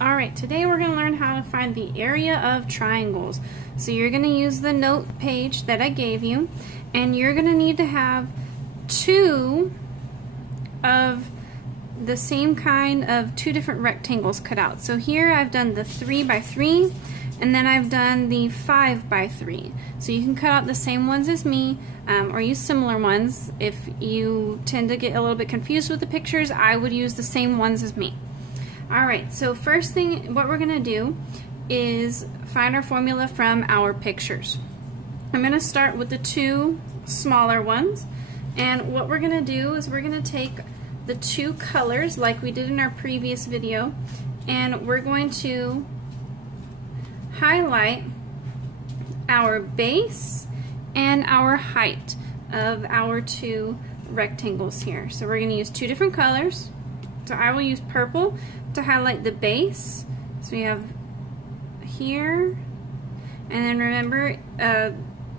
Alright, today we're going to learn how to find the area of triangles. So you're going to use the note page that I gave you, and you're going to need to have two of the same kind of two different rectangles cut out. So here I've done the 3 by 3, and then I've done the 5 by 3. So you can cut out the same ones as me, or use similar ones. If you tend to get a little bit confused with the pictures, I would use the same ones as me. Alright, so first thing, what we're going to do is find our formula from our pictures. I'm going to start with the two smaller ones, and what we're going to do is we're going to take the two colors like we did in our previous video, and we're going to highlight our base and our height of our two rectangles here. So we're going to use two different colors. So I will use purple to highlight the base. So we have here, and then remember a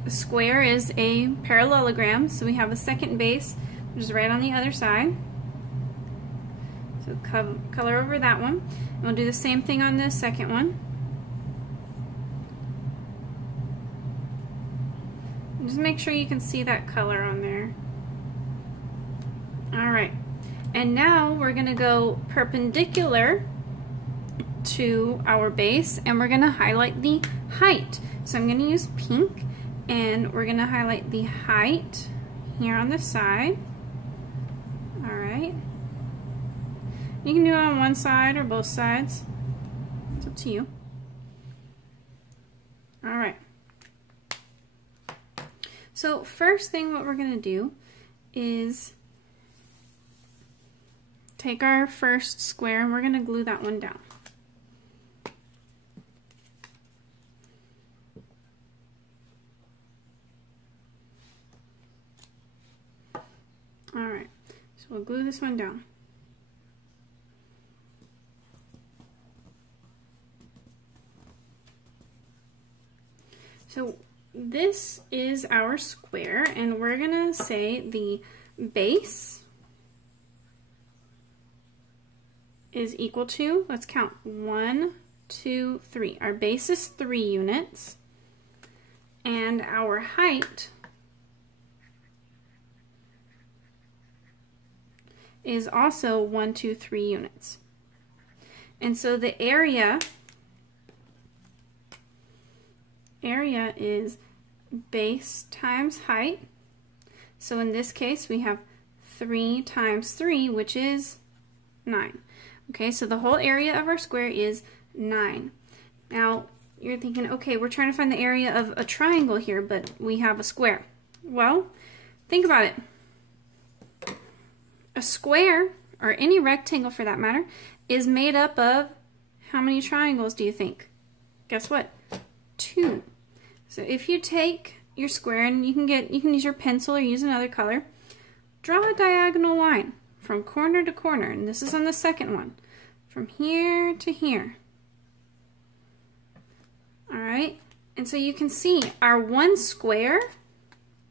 square is a parallelogram, so we have a second base which is right on the other side. So color over that one, and we'll do the same thing on this second one. And just make sure you can see that color on there. Alright. And now we're going to go perpendicular to our base, and we're going to highlight the height. So I'm going to use pink, and we're going to highlight the height here on the side. Alright. You can do it on one side or both sides. It's up to you. Alright. So first thing what we're going to do is take our first square, and we're going to glue that one down. Alright, so we'll glue this one down. So this is our square, and we're going to say the base is equal to, let's count, 1, 2, 3. Our base is 3 units, and our height is also 1, 2, 3 units. And so the area is base times height. So in this case we have 3 times 3, which is 9. Okay, so the whole area of our square is 9. Now, you're thinking, okay, we're trying to find the area of a triangle here, but we have a square. Well, think about it. A square, or any rectangle for that matter, is made up of how many triangles do you think? Guess what? 2. So if you take your square, and you can use your pencil or use another color, draw a diagonal line from corner to corner, and this is on the second one, from here to here. Alright, and so you can see our one square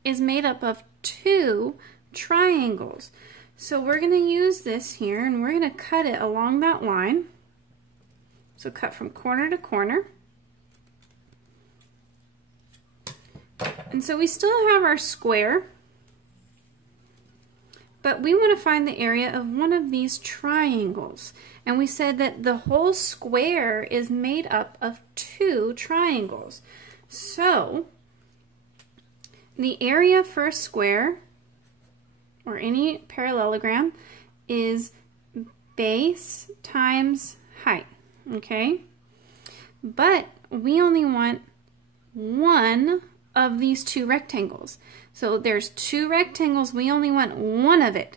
is made up of 2 triangles. So we're going to use this here, and we're going to cut it along that line. So cut from corner to corner. And so we still have our square, but we want to find the area of one of these triangles. And we said that the whole square is made up of 2 triangles. So the area for a square, or any parallelogram, is base times height. Okay? But we only want one of these 2 rectangles. So there's 2 rectangles, we only want one of it.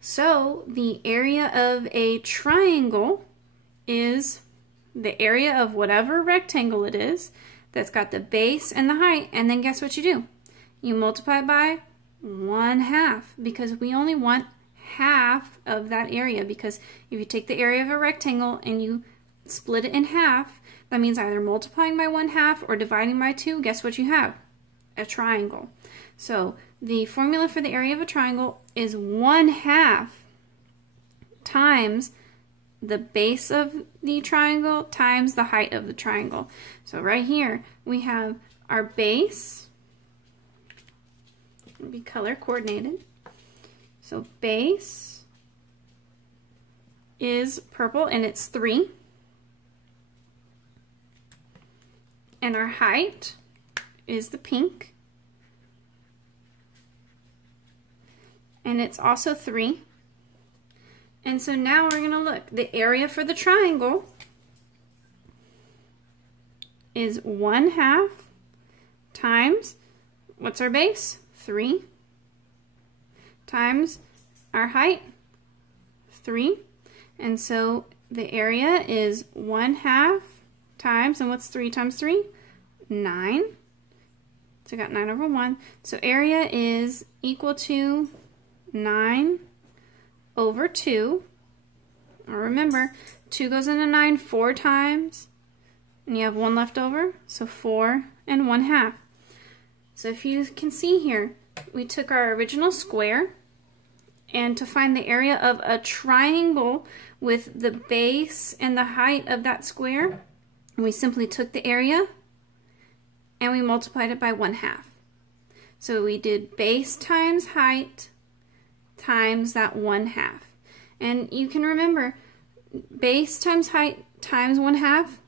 So the area of a triangle is the area of whatever rectangle it is that's got the base and the height, and then guess what you do? You multiply it by 1/2, because we only want half of that area, because if you take the area of a rectangle and you split it in half, that means either multiplying by 1/2 or dividing by 2, guess what you have? A triangle. So the formula for the area of a triangle is 1/2 times the base of the triangle times the height of the triangle. So right here we have our base. It'll be color coordinated. So base is purple and it's 3. And our height is the pink. And it's also 3. And so now we're going to look. The area for the triangle is 1/2 times, what's our base? 3. Times our height, 3. And so the area is 1/2 times, and what's 3 times 3? 9. So I got 9 over 1. So area is equal to 9 over 2. Or remember, 2 goes into 9 4 times, and you have 1 left over, so 4 and 1/2. So if you can see here, we took our original square, and to find the area of a triangle with the base and the height of that square, we simply took the area and we multiplied it by 1/2. So we did base times height times that 1/2. And you can remember, base times height times 1/2,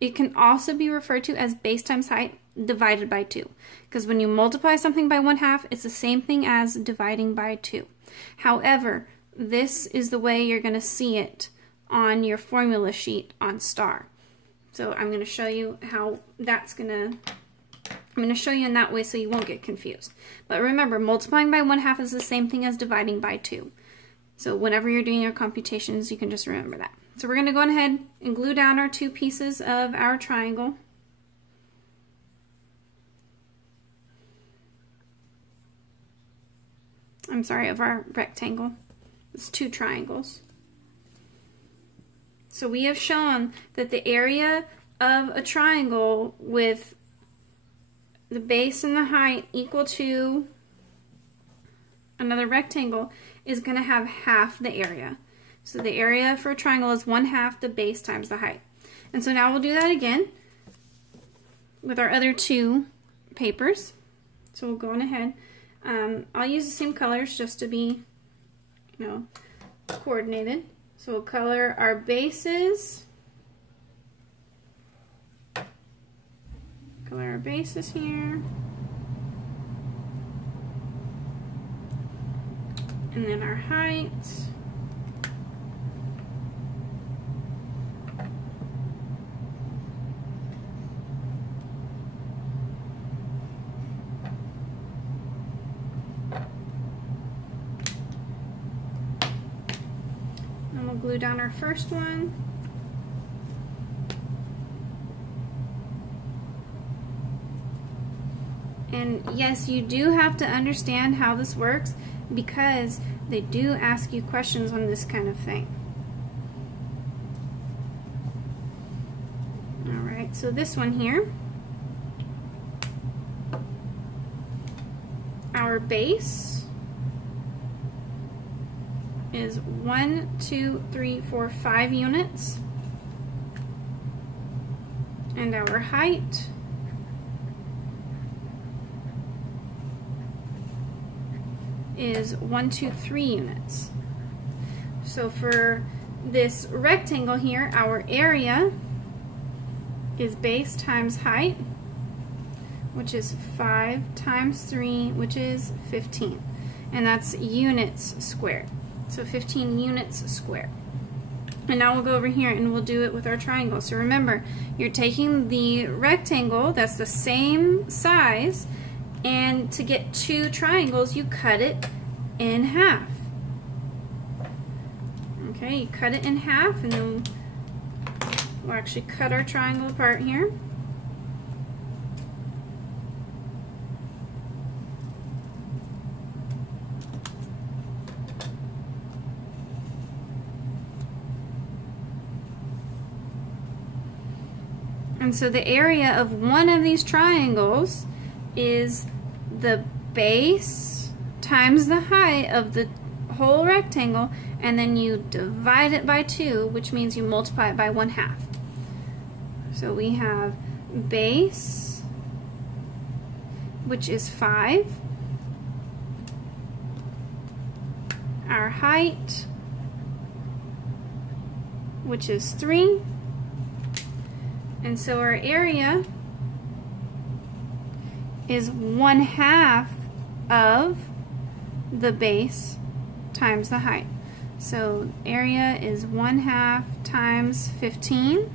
it can also be referred to as base times height divided by 2. Because when you multiply something by 1/2, it's the same thing as dividing by 2. However, this is the way you're going to see it on your formula sheet on STAR. So I'm going to show you how that's going to, I'm going to show you in that way so you won't get confused. But remember, multiplying by 1/2 is the same thing as dividing by 2. So whenever you're doing your computations, you can just remember that. So we're going to go ahead and glue down our 2 pieces of our triangle. I'm sorry, of our rectangle. It's 2 triangles. So we have shown that the area of a triangle with the base and the height equal to another rectangle is going to have half the area. So the area for a triangle is 1/2 the base times the height. And so now we'll do that again with our other 2 papers. So we'll go on ahead. I'll use the same colors just to be, coordinated. So we'll color our bases. Color our bases here. And then our height. And we'll glue down our first one. And yes, you do have to understand how this works, because they do ask you questions on this kind of thing. Alright, so this one here, our base is 1, 2, 3, 4, 5 units, and our height is 1, 2, 3 units. So for this rectangle here, our area is base times height, which is 5 times 3, which is 15. And that's units squared. So 15 units squared. And now we'll go over here and we'll do it with our triangle. So remember, you're taking the rectangle that's the same size, and to get 2 triangles, you cut it in half. Okay, you cut it in half, and then we'll actually cut our triangle apart here. And so the area of one of these triangles is the base times the height of the whole rectangle, and then you divide it by 2, which means you multiply it by 1/2. So we have base, which is 5, our height, which is 3, and so our area is 1/2 of the base times the height. So area is 1/2 times 15.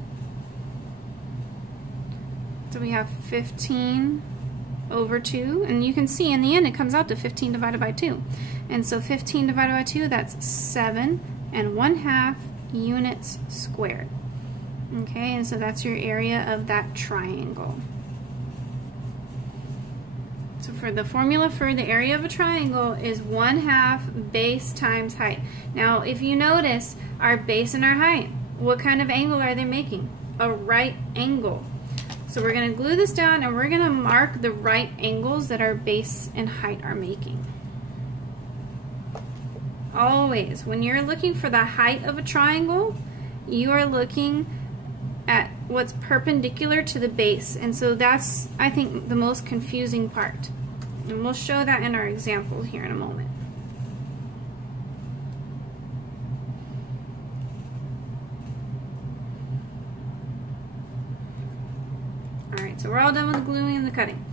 So we have 15 over 2, and you can see in the end it comes out to 15 divided by 2. And so 15 divided by 2, that's 7 1/2 units squared. Okay, and so that's your area of that triangle. So for the formula for the area of a triangle is 1/2 base times height. Now if you notice our base and our height, what kind of angle are they making? A right angle. So we're going to glue this down and we're going to mark the right angles that our base and height are making. Always, when you're looking for the height of a triangle, you are looking at what's perpendicular to the base, and so that's, I think, the most confusing part, and we'll show that in our example here in a moment. Alright, so we're all done with the gluing and the cutting.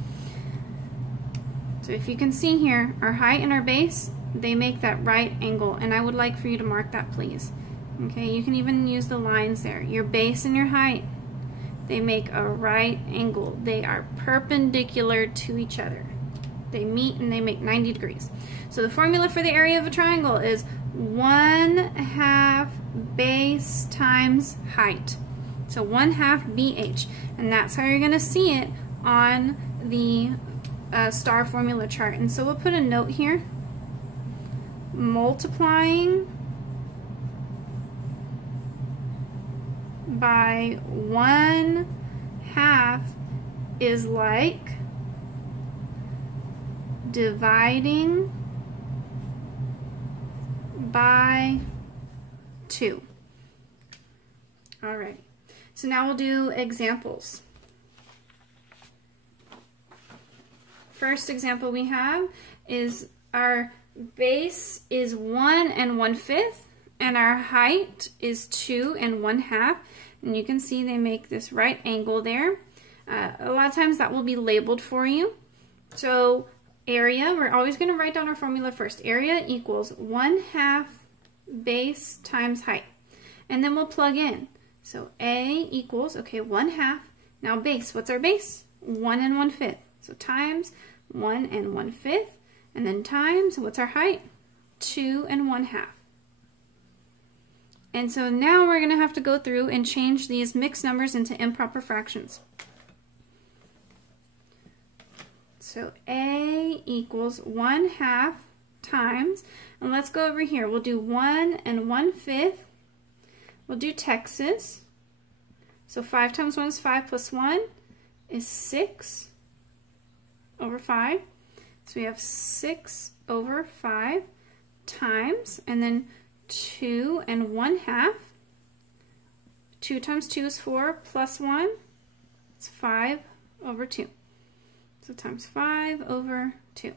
So if you can see here, our height and our base, they make that right angle, and I would like for you to mark that, please. Okay, you can even use the lines there. Your base and your height, they make a right angle. They are perpendicular to each other. They meet and they make 90 degrees. So the formula for the area of a triangle is 1/2 base times height. So 1/2 BH, and that's how you're going to see it on the star formula chart. And so we'll put a note here. Multiplying by 1/2 is like dividing by 2. Alright, so now we'll do examples. First example we have is our base is 1 1/5 and our height is 2 1/2, and you can see they make this right angle there. A lot of times that will be labeled for you. So area, we're always going to write down our formula first. Area equals 1/2 base times height, and then we'll plug in. So A equals, okay, 1/2. Now base, what's our base? 1 1/5. So times 1 1/5, and then times, what's our height? 2 1/2. And so now we're going to have to go through and change these mixed numbers into improper fractions. So A equals 1/2 times, and let's go over here. We'll do 1 1/5. We'll do Texas. So 5 times 1 is 5 plus 1 is 6 over 5. So we have 6 over 5 times, and then 2 1/2. 2 times 2 is 4 plus 1. It's 5 over 2. So times 5 over 2.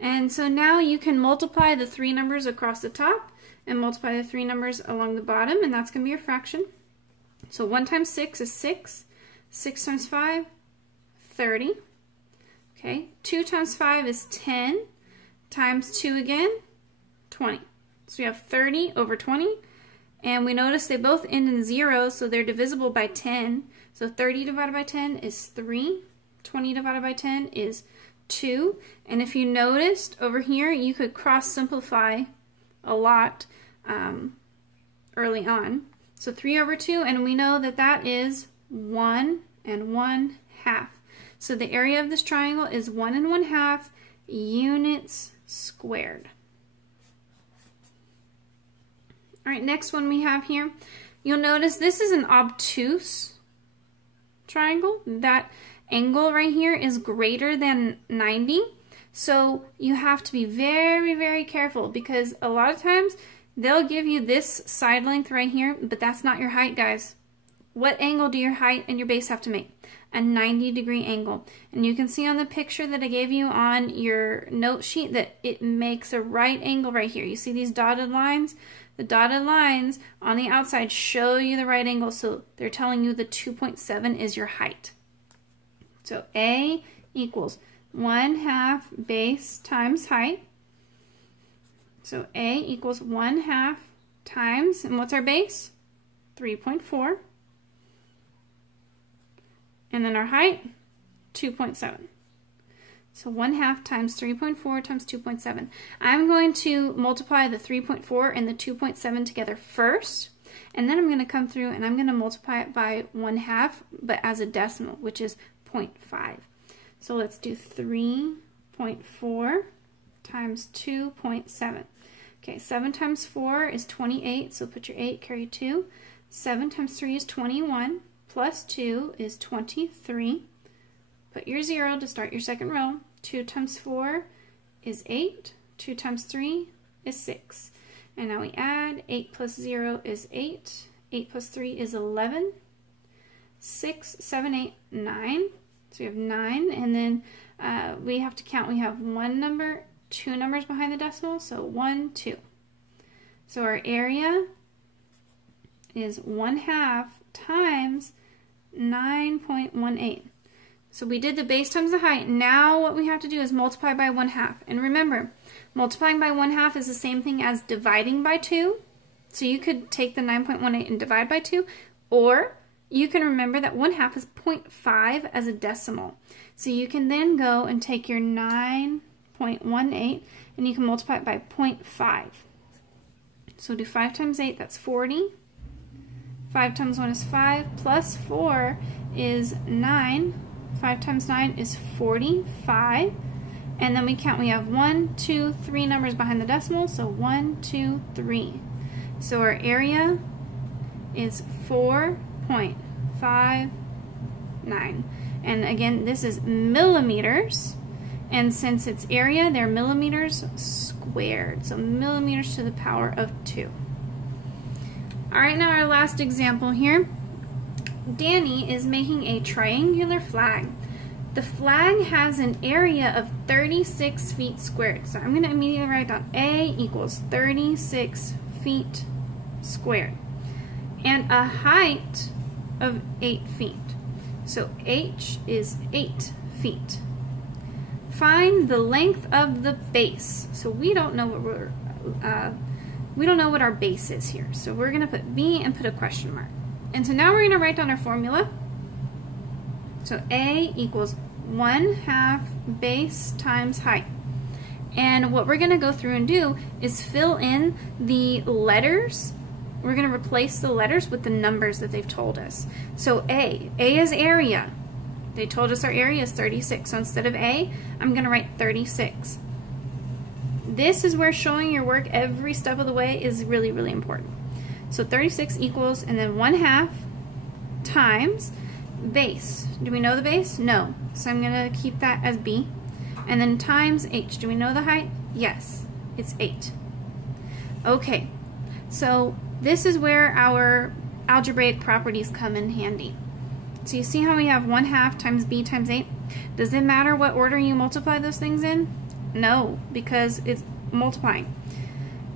And so now you can multiply the 3 numbers across the top and multiply the 3 numbers along the bottom, and that's going to be your fraction. So 1 times 6 is 6. 6 times 5, 30. Okay, 2 times 5 is 10. Times 2 again, 20. So we have 30 over 20. And we notice they both end in 0, so they're divisible by 10. So 30 divided by 10 is 3. 20 divided by 10 is 2. And if you noticed over here, you could cross simplify a lot early on. So 3 over 2, and we know that that is 1 1/2. So the area of this triangle is 1 1/2 units squared. All right, next one we have here. You'll notice this is an obtuse triangle. That angle right here is greater than 90. So you have to be very, very careful, because a lot of times they'll give you this side length right here, but that's not your height, guys. What angle do your height and your base have to make? A 90-degree angle. And you can see on the picture that I gave you on your note sheet that it makes a right angle right here. You see these dotted lines? The dotted lines on the outside show you the right angle, so they're telling you the 2.7 is your height. So A equals 1/2 base times height. So A equals 1/2 times, and what's our base? 3.4. And then our height, 2.7. So 1/2 times 3.4 times 2.7. I'm going to multiply the 3.4 and the 2.7 together first, and then I'm going to come through and I'm going to multiply it by 1/2, but as a decimal, which is 0.5. So let's do 3.4 times 2.7. Okay, 7 times 4 is 28, so put your 8, carry 2. 7 times 3 is 21, plus 2 is 23. Put your 0 to start your second row. 2 times 4 is 8. 2 times 3 is 6. And now we add. 8 plus 0 is 8. 8 plus 3 is 11. 6, 7, 8, 9. So we have 9. And then we have to count. We have one number, two numbers behind the decimal. So 1, 2. So our area is 1/2 times 9.18. So we did the base times the height. Now what we have to do is multiply by 1/2. And remember, multiplying by 1/2 is the same thing as dividing by 2. So you could take the 9.18 and divide by 2, or you can remember that 1/2 is 0.5 as a decimal. So you can then go and take your 9.18 and you can multiply it by 0.5. So do 5 times 8, that's 40. 5 times 1 is 5, plus 4 is 9. 5 times 9 is 45. And then we count, we have 1, 2, 3 numbers behind the decimal, so 1, 2, 3. So our area is 4.59. And again, this is millimeters. And since it's area, they're millimeters squared. So millimeters to the power of 2. All right, now our last example here. Danny is making a triangular flag. The flag has an area of 36 feet squared. So I'm going to immediately write down A equals 36 feet squared. And a height of 8 feet. So H is 8 feet. Find the length of the base. So we don't know what our base is here. So we're going to put B and put a question mark. And so now we're going to write down our formula. So A equals 1/2 base times height. And what we're going to go through and do is fill in the letters. We're going to replace the letters with the numbers that they've told us. So A is area. They told us our area is 36. So instead of A, I'm going to write 36. This is where showing your work every step of the way is really, really important. So 36 equals, and then 1/2 times base. Do we know the base? No. So I'm going to keep that as B. And then times H. Do we know the height? Yes. It's 8. Okay. So this is where our algebraic properties come in handy. So you see how we have 1/2 times B times 8? Does it matter what order you multiply those things in? No, because it's multiplying.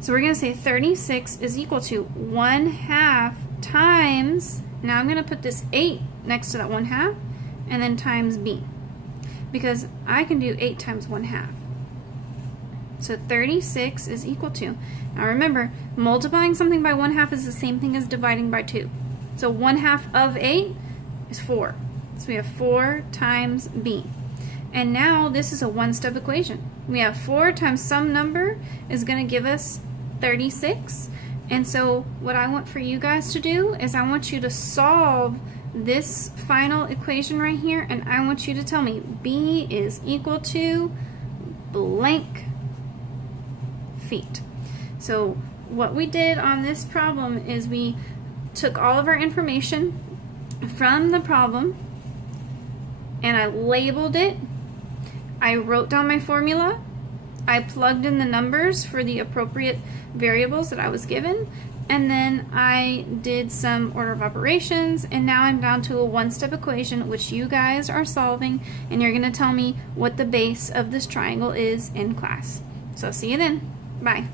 So we're going to say 36 is equal to 1/2 times, now I'm going to put this 8 next to that 1/2, and then times B. Because I can do 8 times 1/2. So 36 is equal to, now remember, multiplying something by 1/2 is the same thing as dividing by 2. So 1/2 of 8 is 4. So we have 4 times B. And now this is a one-step equation. We have 4 times some number is going to give us 36. And so what I want for you guys to do is I want you to solve this final equation right here, and I want you to tell me B is equal to blank feet. So what we did on this problem is we took all of our information from the problem and I labeled it. I wrote down my formula, I plugged in the numbers for the appropriate variables that I was given, and then I did some order of operations, and now I'm down to a one-step equation which you guys are solving, and you're going to tell me what the base of this triangle is in class. So see you then. Bye.